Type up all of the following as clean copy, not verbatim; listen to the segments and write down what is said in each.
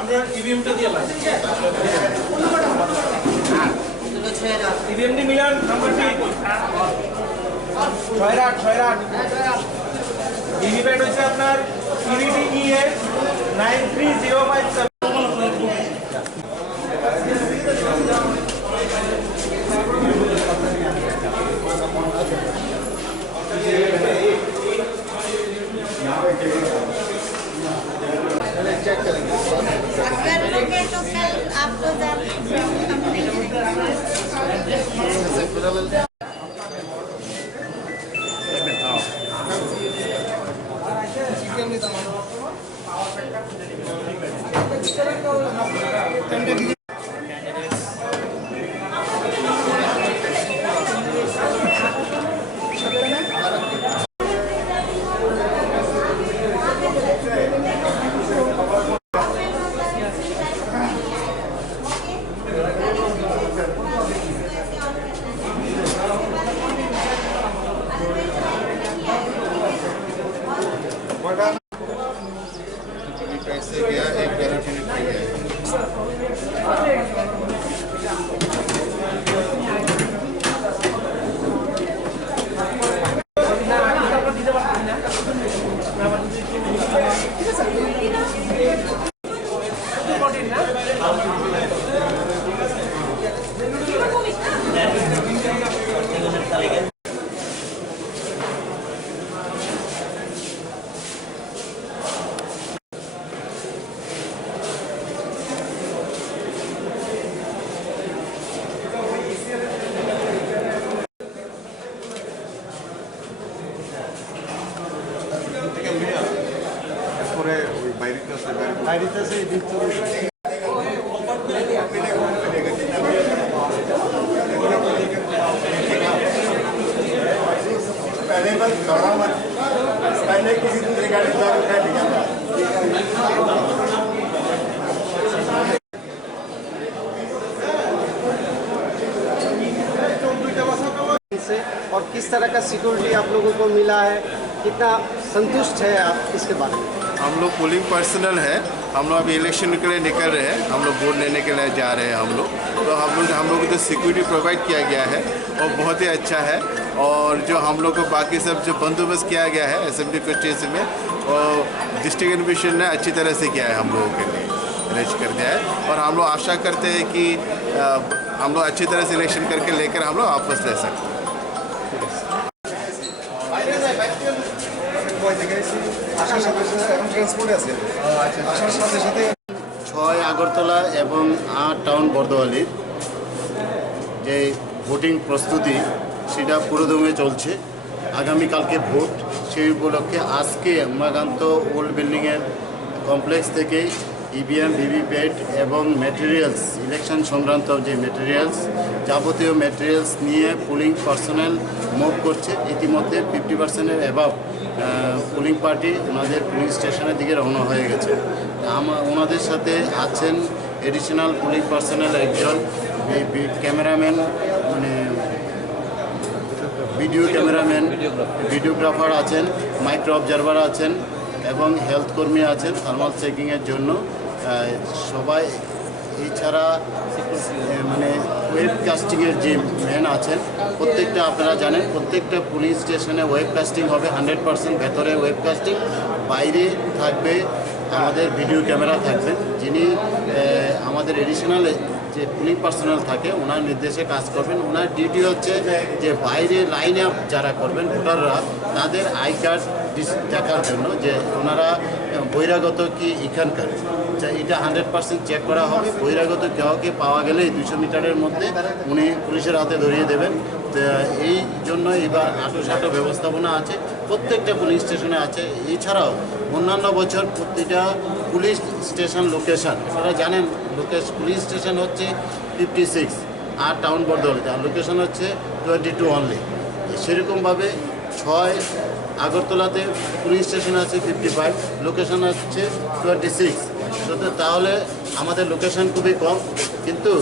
আমরা ইভিএমটা দিয়ে লাগাই ইভিএমটি মিলান নাম্বারটি 68 ভিভিপ্যাট হচ্ছে আপনার EVDEA 93057 चेक करेंगे अगर लगे तो कल आपको पैसे गया एक गारंटी पे गया पहले बस दौड़ा मत पहले किसी दूसरे गाड़ी का उठा लिया और किस तरह का सिक्योरिटी आप लोगों को मिला है, कितना संतुष्ट है आप इसके बारे में? हम लोग पोलिंग पर्सनल है, हम लोग अभी इलेक्शन के लिए निकल रहे हैं, हम लोग वोट लेने के लिए जा रहे हैं हम लोग। तो हम लोग को जो सिक्योरिटी प्रोवाइड किया गया है वो बहुत ही अच्छा है। और जो हम लोग को बाकी सब जो बंदोबस्त किया गया है असेंबली कॉन्स्टिट्यूंसी में वो डिस्ट्रिक्ट एडमिनिस्ट्रेशन ने अच्छी तरह से किया है, हम लोगों के लिए अरेंज कर दिया है। और हम लोग आशा करते हैं कि हम लोग अच्छी तरह से इलेक्शन करके लेकर हम लोग वापस ले सकते हैं। ছয় আগরতলা এবং ৮ টাউন বর্দোয়ালির যে ভোটিং প্রস্তুতি সেটা পুরোদমে চলছে। আগামীকালকে ভোট, সেই উপলক্ষে আজকে উমাকান্ত ওল্ড বিল্ডিংয়ের কমপ্লেক্স থেকে ইভিএম ভিভিপ্যাট এবং ম্যাটেরিয়ালস ইলেকশন সংক্রান্ত যে ম্যাটেরিয়ালস যাবতীয় ম্যাটেরিয়ালস নিয়ে পুলিং পার্সোনাল মুভ করছে। ইতিমধ্যে 50% অ্যাবাভ পুলিং পার্টি ওনাদের পুলিং স্টেশনের দিকে রওনা হয়ে গেছে। ওনাদের সাথে আছেন এডিশনাল পুলিং পার্সোনাল একজন ক্যামেরাম্যান, মানে ভিডিও ক্যামেরাম্যান, ভিডিওগ্রাফার আছেন, মাইক্রো অবজারভার আছেন এবং হেলথ কর্মী আছেন থার্মাল চেকিংয়ের জন্য সবাই। এছাড়া মানে ওয়েবকাস্টিংয়ের যে ম্যান আছেন, প্রত্যেকটা আপনারা জানেন প্রত্যেকটা পুলিশ স্টেশনে ওয়েবকাস্টিং হবে 100%। ভেতরে ওয়েবকাস্টিং, বাইরে থাকবে আমাদের ভিডিও ক্যামেরা থাকবেন, যিনি আমাদের এডিশনাল যে পুলিং পার্সোনাল থাকে ওনার নির্দেশে কাজ করবেন। ওনার ডিউটি হচ্ছে যে বাইরে লাইন আপ যারা করবেন ভোটাররা তাদের আই কার্ড দেখার জন্য যে ওনারা বহিরাগত কি এখানকার, এটা 100% চেক করা হবে। বহিরাগত কাউকে পাওয়া গেলে 200 মিটারের মধ্যে উনি পুলিশের হাতে ধরিয়ে দেবেন। এই জন্য এবার আটো ব্যবস্থাপনা আছে, প্রত্যেকটা পুলিশ স্টেশনে আছে। এছাড়াও অন্যান্য বছর প্রতিটা পুলিশ স্টেশন লোকেশন, আপনারা জানেন পুলিশ স্টেশন হচ্ছে 56 আর টাউন বর্দোয়ালিতে, আর লোকেশন হচ্ছে 22 অনলি। সেরকমভাবে 6 আগরতলাতে পুলিশ স্টেশন আছে 55, লোকেশন হচ্ছে 26। তাহলে আমাদের লোকেশন খুবই কম, কিন্তু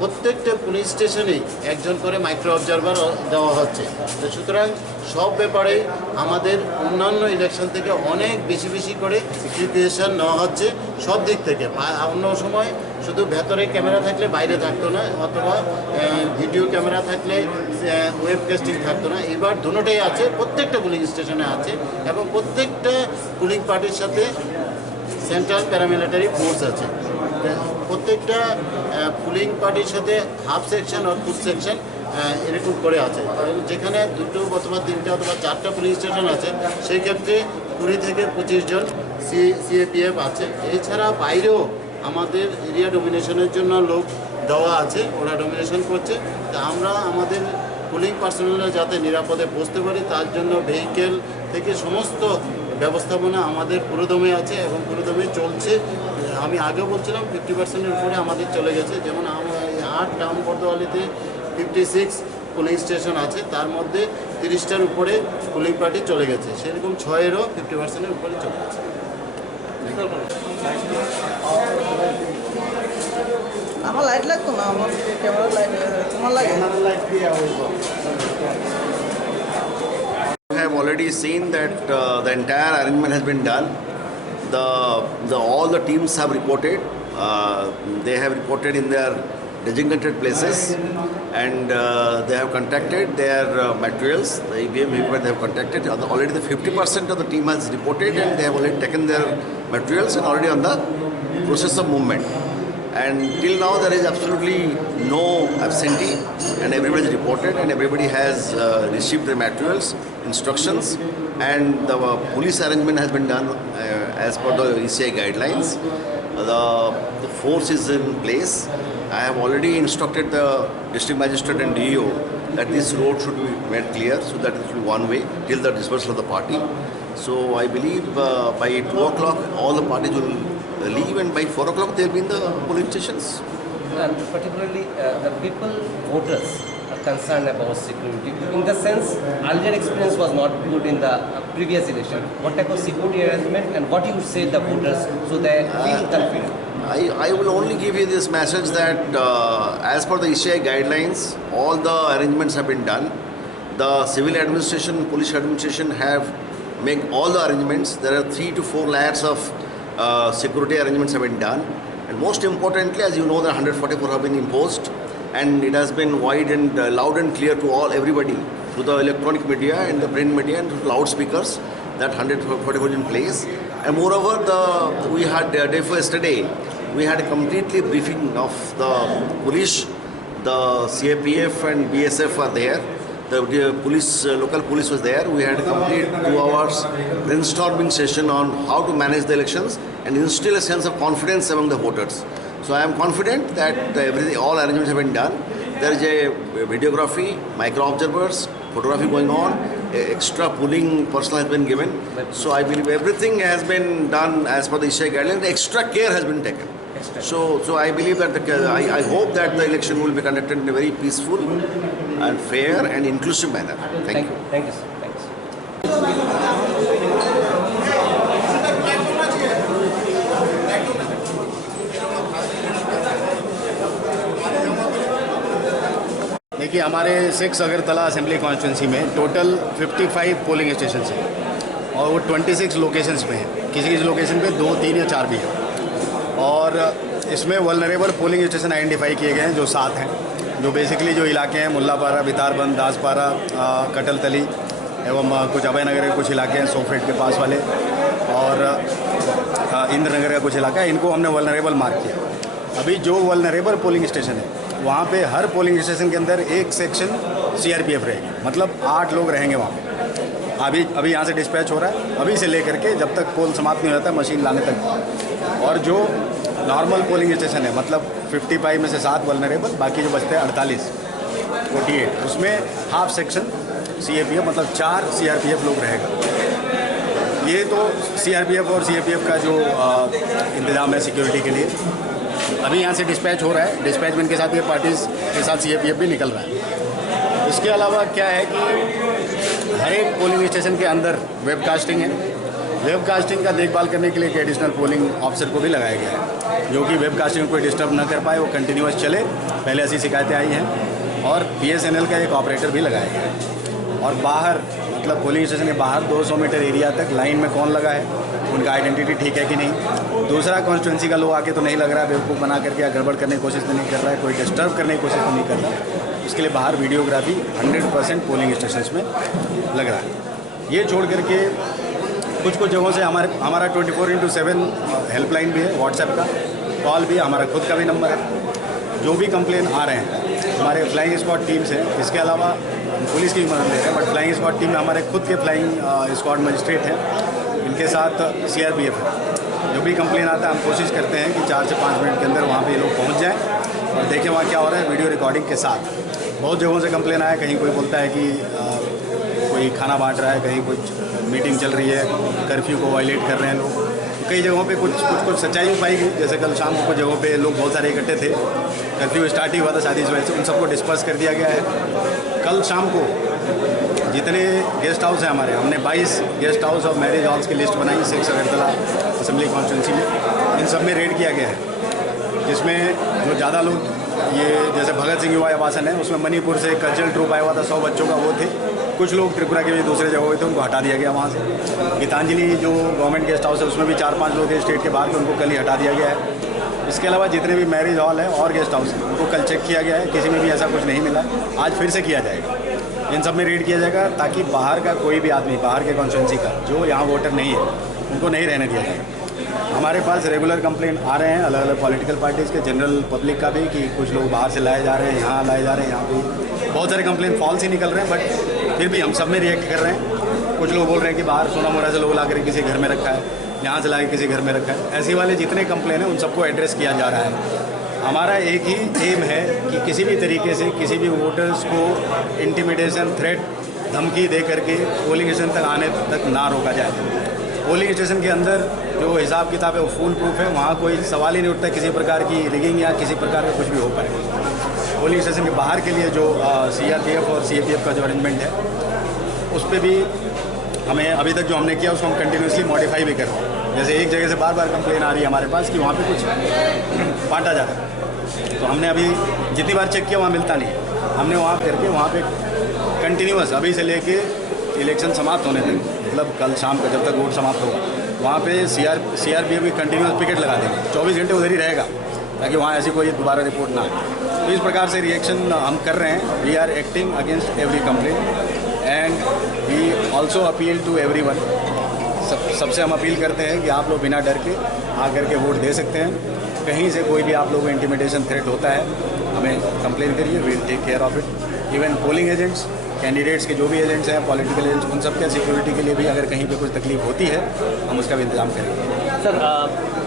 প্রত্যেকটা পুলিশ স্টেশনেই একজন করে মাইক্রো অবজারভার দেওয়া হচ্ছে। তো সুতরাং সব ব্যাপারে আমাদের অন্যান্য ইলেকশন থেকে অনেক বেশি বেশি করে প্রিপারেশন নেওয়া হচ্ছে সব দিক থেকে। অন্য সময় শুধু ভেতরে ক্যামেরা থাকলে বাইরে থাকতো না, অথবা ভিডিও ক্যামেরা থাকলে ওয়েব কাস্টিং থাকতো না। এবার দুটোটাই আছে, প্রত্যেকটা পুলিং স্টেশনে আছে, এবং প্রত্যেকটা পুলিং পার্টির সাথে সেন্ট্রাল প্যারামিলিটারি ফোর্স আছে। প্রত্যেকটা পুলিং পার্টির সাথে হাফ সেকশন আর ফুল সেকশন এরকম করে আছে। যেখানে দুটো অথবা তিনটা অথবা চারটা পুলিং স্টেশন আছে, সেই ক্ষেত্রে 20 থেকে 25 জন সিএপিএফ আছে। এছাড়া বাইরেও আমাদের এরিয়া ডোমিনেশনের জন্য লোক দেওয়া আছে, ওরা ডোমিনেশন করছে। তা আমরা আমাদের পুলিং পার্সোনালরা যাতে নিরাপদে পৌঁছতে পারি তার জন্য ভেহিকেল থেকে সমস্ত ব্যবস্থাপনা আমাদের পুরোদমে আছে এবং পুরোদমে চলছে। আমি আগেও বলছিলাম 50%-এর উপরে আমাদের চলে গেছে। যেমন 8 টাউন বর্দোয়ালিতে 56 পুলিং স্টেশন আছে, তার মধ্যে 30টার উপরে পুলিং পার্টি চলে গেছে। সেরকম 6-এরও 50%-এর উপরে চলে গেছে। আমার লাইট লাগতো না, আমার ক্যামেরা লাইট তোমার লাগে। We have already seen that the entire arrangement has been done. All the teams have reported. They have reported in their designated places, and they have contacted their materials. The EVM equipment they have contacted. Already the 50% of the team has reported, and they have already taken their materials and already on the process of movement. And till now there is absolutely no absentee, and everybody is reported, and everybody has received their materials, instructions, and the police arrangement has been done as per the ECI guidelines. The force is in place. I have already instructed the district magistrate and DEO that this road should be made clear so that it will be one way till the dispersal of the party. So I believe by 2 o'clock all the parties will leave, and by 4 o'clock they will be in the polling stations. And particularly the people, voters, are concerned about security. In the sense, earlier experience was not good in the previous election. What type of security arrangement and what you would say the voters so they feel confident? I will only give you this message that as per the ECI guidelines, all the arrangements have been done. The civil administration, police administration have made all the arrangements. There are 3 to 4 layers of security arrangements have been done. And most importantly, as you know, the 144 have been imposed, and it has been wide and loud and clear to everybody through the electronic media and the print media and through loudspeakers that 144 is in place. And moreover, we had day for yesterday, we had a completely briefing of the police, the CAPF and BSF are there. The police, local police was there. We had a complete 2 hours brainstorming session on how to manage the elections and instill a sense of confidence among the voters. So I am confident that all arrangements have been done. There is a videography, micro observers, photography going on, extra polling personnel has been given. So I believe everything has been done as per the ECI guidelines. Extra care has been taken. So I believe that I hope that the election will be conducted in a very peaceful and fair and inclusive manner. Thank you. Thank you, sir. Thanks. देखिए, हमारे 6 Agartala assembly constituency में total 55 polling station हैं और वो 26 locations पे हैं। किसी किसी लोकेशन पे 2, 3 या 4 भी हैं। और इसमें वल्नरेबल पोलिंग स्टेशन आइडेंटिफाई किए गए हैं जो 7 हैं, जो बेसिकली जो इलाके हैं मुल्लापारा, बितारबंद, दासपारा, कटलतली एवं कुछ अभयनगर के कुछ इलाके हैं, सोफेट के पास वाले, और इंद्रनगर का कुछ इलाका है। इनको हमने वल्नरेबल मार्क किया। अभी जो वल्नरेबल पोलिंग स्टेशन है वहाँ पे हर पोलिंग स्टेशन के अंदर एक सेक्शन CRPF रहेगी, मतलब 8 लोग रहेंगे वहाँ पे। अभी यहाँ से डिस्पैच हो रहा है, अभी से लेकर के जब तक पोल समाप्त नहीं होता मशीन लाने तक। और जो नॉर्मल पोलिंग स्टेशन है मतलब 55 में से 7 वल्नरेबल, बाकी जो बचते हैं 48 उसमें हाफ सेक्शन CAPF मतलब 4 CRPF लोग रहेगा। ये तो CRPF और CAPF का जो इंतज़ाम है सिक्योरिटी के लिए। अभी यहाँ से डिस्पैच हो रहा है, डिस्पैचमेंट के साथ ये पार्टीज़ के साथ CAPF भी निकल रहा है। इसके अलावा क्या है कि हर एक पोलिंग स्टेशन के अंदर वेबकास्टिंग है वेबकास्टिंग का देखभाल करने के लिए एक एडिशनल पोलिंग ऑफिसर को भी लगाया गया है, जो कि वेबकास्टिंग को डिस्टर्ब न कर पाए, वो कंटिन्यूअस चले। पहले ऐसी शिकायतें आई हैं। और BSNL का एक ऑपरेटर भी लगाया गया है। और बाहर मतलब पोलिंग स्टेशन के बाहर 200 मीटर एरिया तक लाइन में कौन लगा है, उनका आइडेंटिटी ठीक है कि नहीं। दूसरा कॉन्स्टिट्यूंसी का लोग आके तो नहीं लग रहा है, बेवकूफ़ बना करके या गड़बड़ करने की कोशिश तो नहीं कर रहा है, कोई डिस्टर्ब करने की कोशिश तो नहीं कर रहा है। उसके लिए बाहर वीडियोग्राफी 100% पोलिंग स्टेशन में लग रहा है। ये छोड़ करके कुछ जगहों से हमारा 24/7 हेल्पलाइन भी है, व्हाट्सएप का कॉल भी, हमारा खुद का भी नंबर है। जो भी कंप्लेन आ रहे हैं हमारे फ्लाइंग स्क्वाड टीम्स हैं, इसके अलावा पुलिस की भी मदद ले रहे हैं, बट फ्लाइंग स्क्वाड टीम में हमारे खुद के फ्लाइंग स्क्वाड मजिस्ट्रेट हैं, इनके साथ CRPF है। जो भी कंप्लेन आता है हम कोशिश करते हैं कि 4 से 5 मिनट के अंदर वहाँ पे लोग पहुँच जाएँ और देखें वहाँ क्या हो रहा है, वीडियो रिकॉर्डिंग के साथ। बहुत जगहों से कंप्लेन आया, कहीं कोई बोलता है कि कोई खाना बांट रहा है, कहीं कुछ मीटिंग चल रही है, कर्फ्यू को वायलेट कर रहे हैं लोग। कई जगहों पे कुछ सच्चाई भी पाई गई। जैसे कल शाम को कुछ जगहों पे लोग बहुत सारे इकट्ठे थे, कर्फ्यू स्टार्ट ही हुआ था शादी से वजह से, उन सबको डिस्पर्स कर दिया गया है। कल शाम को जितने गेस्ट हाउस हैं हमारे, हमने 22 गेस्ट हाउस और मैरिज हॉल्स की लिस्ट बनाई 6 अगरतला असेंबली कॉन्स्टिट्यूंसी में। इन सब में रेड किया गया है, जिसमें जो ज़्यादा लोग, ये जैसे भगत सिंह युवा आवासन है, उसमें मणिपुर से कल्चरल ट्रूप आया हुआ था, 100 बच्चों का वो थे। कुछ लोग त्रिपुरा के भी दूसरे जगह थे, उनको हटा दिया गया वहाँ से। गीतांजलि जो गवर्नमेंट गेस्ट हाउस है, उसमें भी 4-5 लोग थे स्टेट के बाहर के, उनको कल ही हटा दिया गया है। इसके अलावा जितने भी मैरिज हॉल है और गेस्ट हाउस हैं, उनको कल चेक किया गया है, किसी में भी ऐसा कुछ नहीं मिला। आज फिर से किया जाएगा, इन सब में रेड किया जाएगा, ताकि बाहर का कोई भी आदमी, बाहर के कॉन्स्टिट्यूंसी का जो यहाँ वोटर नहीं है, उनको नहीं रहने दिया जाएगा। हमारे पास रेगुलर कंप्लेन आ रहे हैं अलग अलग पॉलिटिकल पार्टीज़ के, जनरल पब्लिक का भी, कि कुछ लोग बाहर से लाए जा रहे हैं, यहाँ लाए जा रहे हैं, यहाँ पे बहुत सारे कंप्लेन फॉल्स ही निकल रहे हैं। बट फिर भी हम सब में रिएक्ट कर रहे हैं। कुछ लोग बोल रहे हैं कि बाहर सोना मोरा से लोग ला कर किसी घर में रखा है, यहाँ से ला किसी घर में रखा है। ऐसे वाले जितने कंप्लेन हैं उन सबको एड्रेस किया जा रहा है। हमारा एक ही एम है कि किसी भी तरीके से किसी भी वोटर्स को इंटिमिडेशन, थ्रेट, धमकी दे करके पोलिंग स्टेशन तक आने तक ना रोका जाए। पोलिंग स्टेशन के अंदर जो हिसाब किताब है वो फुल प्रूफ है, वहाँ कोई सवाल ही नहीं उठता किसी प्रकार की रिगिंग या किसी प्रकार का कुछ भी हो पाए। पोलिंग स्टेशन के बाहर के लिए जो CRPF और CAPF का जो अरेंजमेंट है, उस पर भी हमें अभी तक जो हमने किया उसको हम कंटिन्यूसली मॉडिफाई भी कर रहे हैं। जैसे एक जगह से बार बार कंप्लेन आ रही है हमारे पास कि वहाँ पे कुछ बांटा जाता है, तो हमने अभी जितनी बार चेक किया वहाँ मिलता नहीं। हमने वहाँ करके वहाँ पे कंटिन्यूस अभी से लेके इलेक्शन समाप्त होने तक, मतलब कल शाम का जब तक वोट समाप्त होगा, वहाँ पे CRPF भी कंटिन्यूस पिकेट लगा देंगे, 24 घंटे उधर ही रहेगा, ताकि वहाँ ऐसी कोई दोबारा रिपोर्ट ना आए। तो इस प्रकार से रिएक्शन हम कर रहे हैं। We are acting against every complain and we also appeal to everyone. सबसे हम अपील करते हैं कि आप लोग बिना डर के आकर के वोट दे सकते हैं। कहीं से कोई भी आप लोगों को इंटिमिडेशन थ्रेट होता है, हमें कंप्लेन करिए, we will take care of it. Even polling agents, candidates के जो भी एजेंट्स हैं, पॉलिटिकल एजेंट्स, उन सब के सिक्योरिटी के लिए भी अगर कहीं पे कुछ तकलीफ होती है, हम उसका भी इंतजाम करेंगे। Sir,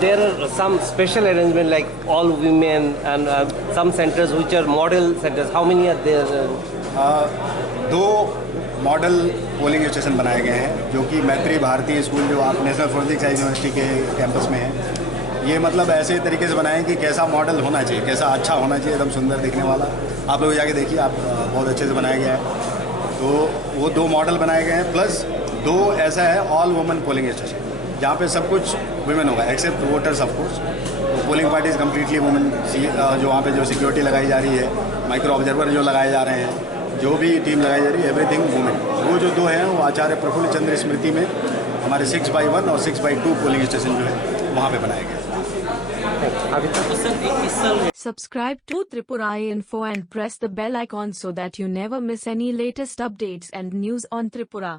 there are some special arrangement like all women and some centers which are model centers. How many are there? 2 model polling station बनाए गए हैं, जो कि मैत्री भारतीय स्कूल, जो आप नेशनल फोरेंसिक साइंस यूनिवर्सिटी के कैंपस में है। ये मतलब ऐसे तरीके से बनाए कि कैसा मॉडल होना चाहिए, कैसा अच्छा होना चाहिए, एकदम सुंदर दिखने वाला। आप लोग जाके देखिए, आप बहुत अच्छे से बनाया गया है। तो वो 2 मॉडल बनाए गए हैं, प्लस 2 ऐसा है ऑल वुमेन पोलिंग स्टेशन, जहाँ पे सब कुछ वुमेन होगा एक्सेप्ट वोटर्स ऑफ कोर्स। तो पोलिंग पार्टीज कम्प्लीटली वुमेन, जो वहाँ पे जो सिक्योरिटी लगाई जा रही है, माइक्रो ऑब्जर्वर जो लगाए जा रहे हैं, जो भी टीम लगाई जा रही है, एवरीथिंग वुमेन। वो जो 2 हैं वो आचार्य प्रफुल्ल चंद्र स्मृति में हमारे 6/1 और 6/2 पोलिंग स्टेशन जो है वहाँ पे बनाए गए। Subscribe to Tripura Info and press the bell icon so that you never miss any latest updates and news on Tripura.